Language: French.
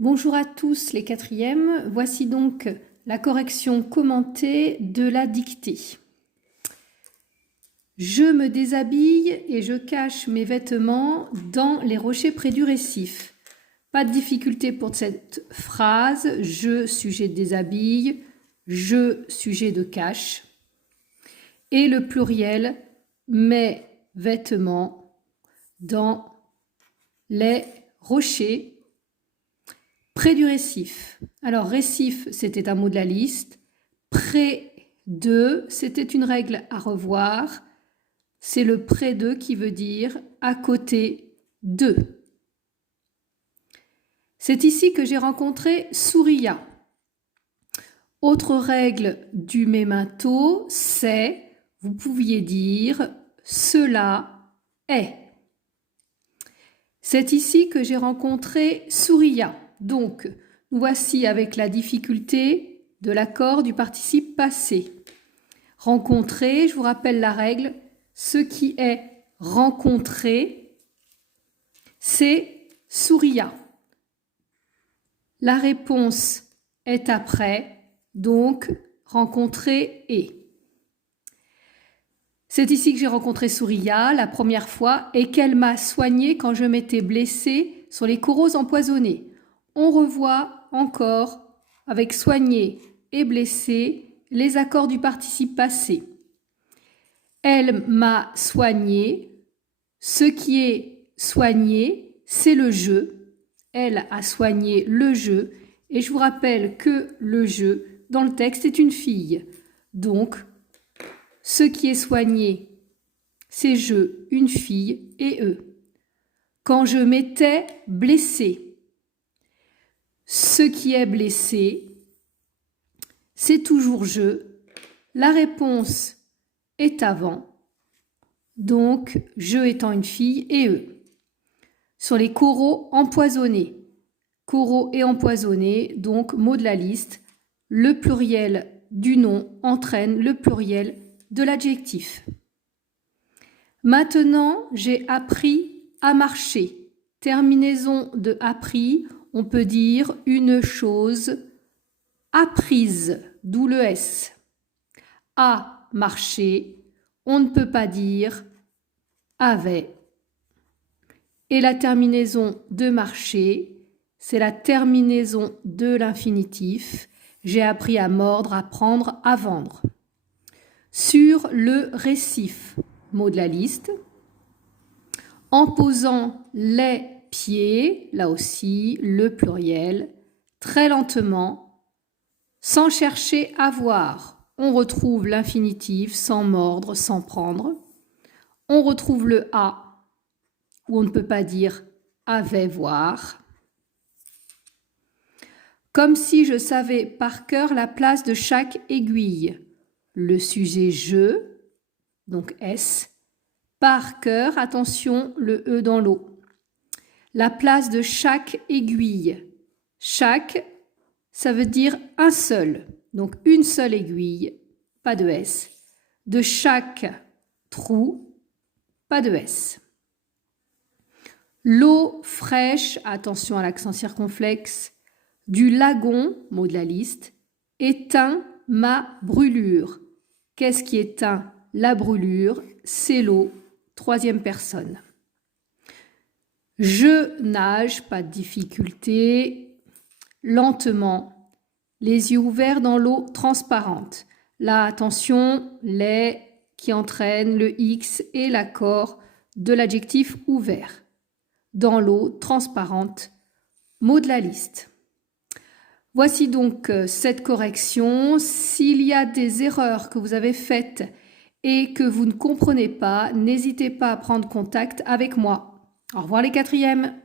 Bonjour à tous les quatrièmes, voici donc la correction commentée de la dictée. Je me déshabille et je cache mes vêtements dans les rochers près du récif. Pas de difficulté pour cette phrase, je sujet de déshabille, je sujet de cache. Et le pluriel, mes vêtements dans les rochers près du récif. Alors, récif, c'était un mot de la liste. Près de, c'était une règle à revoir. C'est le près de qui veut dire à côté de. C'est ici que j'ai rencontré Souria. Autre règle du memento, c'est, vous pouviez dire, cela est. C'est ici que j'ai rencontré Souria. Donc, nous voici avec la difficulté de l'accord du participe passé. Rencontrer, je vous rappelle la règle, ce qui est rencontré, c'est Souria. La réponse est après, donc rencontrer est. C'est ici que j'ai rencontré Souria la première fois et qu'elle m'a soignée quand je m'étais blessée sur les coraux empoisonnés. On revoit encore, avec soigner et blessé, les accords du participe passé. Elle m'a soigné. Ce qui est soigné, c'est le jeu. Elle a soigné le jeu. Et je vous rappelle que le jeu, dans le texte, est une fille. Donc, ce qui est soigné, c'est je, une fille et eux. Quand je m'étais blessée, ce qui est blessé, c'est toujours je. La réponse est avant. Donc, je étant une fille et eux. Sur les coraux empoisonnés. Coraux et empoisonnés, donc mot de la liste. Le pluriel du nom entraîne le pluriel de l'adjectif. Maintenant, j'ai appris à marcher. Terminaison de appris. On peut dire une chose apprise, d'où le S. A marché, on ne peut pas dire avait. Et la terminaison de marcher, c'est la terminaison de l'infinitif. J'ai appris à mordre, à prendre, à vendre. Sur le récif, mot de la liste. En posant les pieds, là aussi, le pluriel, très lentement, sans chercher à voir. On retrouve l'infinitif, sans mordre, sans prendre. On retrouve le A, où on ne peut pas dire avait voir. Comme si je savais par cœur la place de chaque aiguille. Le sujet je, donc S. Par cœur, attention, le E dans l'eau. La place de chaque aiguille. Chaque, ça veut dire un seul. Donc une seule aiguille, pas de S. De chaque trou, pas de S. L'eau fraîche, attention à l'accent circonflexe, du lagon, mot de la liste, éteint ma brûlure. Qu'est-ce qui éteint la brûlure? C'est l'eau, troisième personne. Je nage, pas de difficulté, lentement, les yeux ouverts dans l'eau transparente. Là, attention, les qui entraînent le X et l'accord de l'adjectif ouvert. Dans l'eau transparente, mot de la liste. Voici donc cette correction. S'il y a des erreurs que vous avez faites et que vous ne comprenez pas, n'hésitez pas à prendre contact avec moi. Au revoir les quatrièmes.